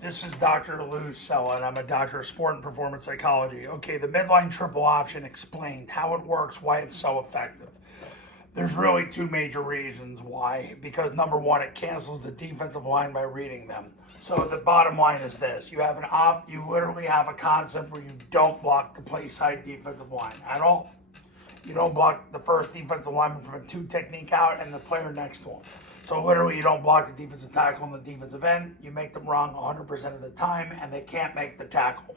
This is Dr. Lou Sella, and I'm a doctor of sport and performance psychology. Okay, the midline triple option explained how it works, why it's so effective. There's really two major reasons why. Because number one, it cancels the defensive line by reading them. So the bottom line is this: you literally have a concept where you don't block the play side defensive line at all. You don't block the first defensive lineman from a two technique out and the player next to him. So literally you don't block the defensive tackle and the defensive end. You make them wrong 100% of the time and they can't make the tackle.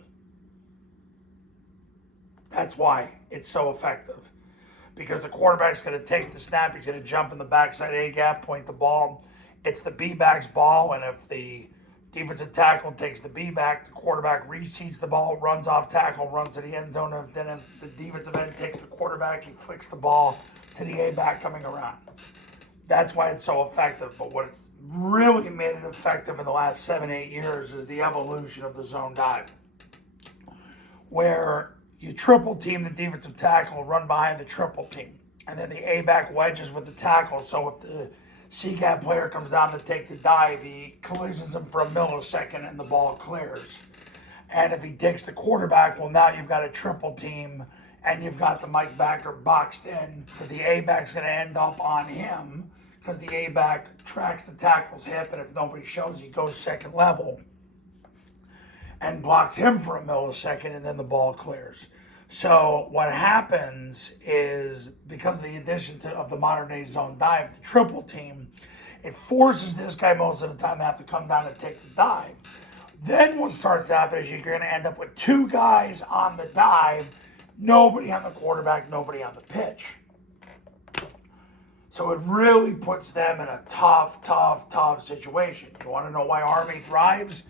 That's why it's so effective. Because the quarterback's going to take the snap, he's going to jump in the backside A gap, point the ball. It's the B-back's ball, and if the defensive tackle takes the B-back, the quarterback reseats the ball, runs off tackle, runs to the end zone. Then if the defensive end takes the quarterback, he flicks the ball to the A-back coming around. That's why it's so effective. But what it's really made it effective in the last 7-8 years is the evolution of the zone dive, where you triple team the defensive tackle, run behind the triple team, and then the A-back wedges with the tackle. So if the C-gap player comes down to take the dive, he collisions him for a millisecond and the ball clears. And if he takes the quarterback, well, now you've got a triple team and you've got the Mike backer boxed in, because the A-back's going to end up on him because the A-back tracks the tackle's hip, and if nobody shows, he goes second level and blocks him for a millisecond, and then the ball clears. So what happens is, because of the addition of the modern day zone dive, the triple team, it forces this guy most of the time to have to come down and take the dive. Then what starts to happen is you're going to end up with two guys on the dive, nobody on the quarterback, nobody on the pitch. So it really puts them in a tough situation. You want to know why Army thrives?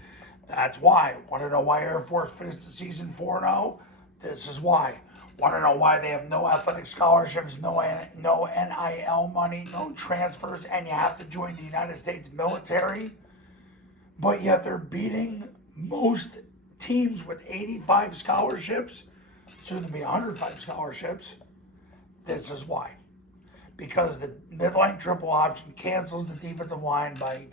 That's why. Want to know why Air Force finished the season 4-0? This is why. Want to know why they have no athletic scholarships, no NIL money, no transfers, and you have to join the United States military? But yet they're beating most teams with 85 scholarships, soon to be 105 scholarships. This is why. Because the midline triple option cancels the defensive line by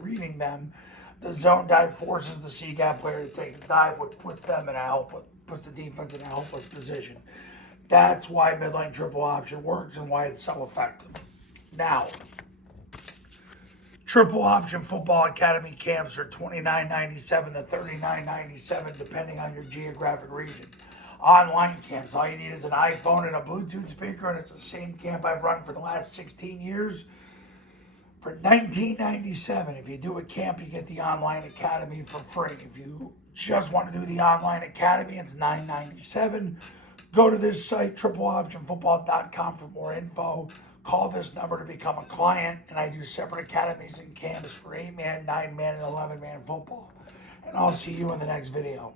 reading them. The zone dive forces the C-gap player to take the dive, which puts the defense in a helpless position. That's why midline triple option works and why it's so effective. Now, triple option football academy camps are $29.97 to $39.97 depending on your geographic region. Online camps, all you need is an iPhone and a Bluetooth speaker, and it's the same camp I've run for the last 16 years. For $19.97, if you do a camp, you get the online academy for free. If you just want to do the online academy, it's $9.97. Go to this site, tripleoptionfootball.com, for more info. Call this number to become a client, and I do separate academies and camps for 8-man, 9-man, and 11-man football. And I'll see you in the next video.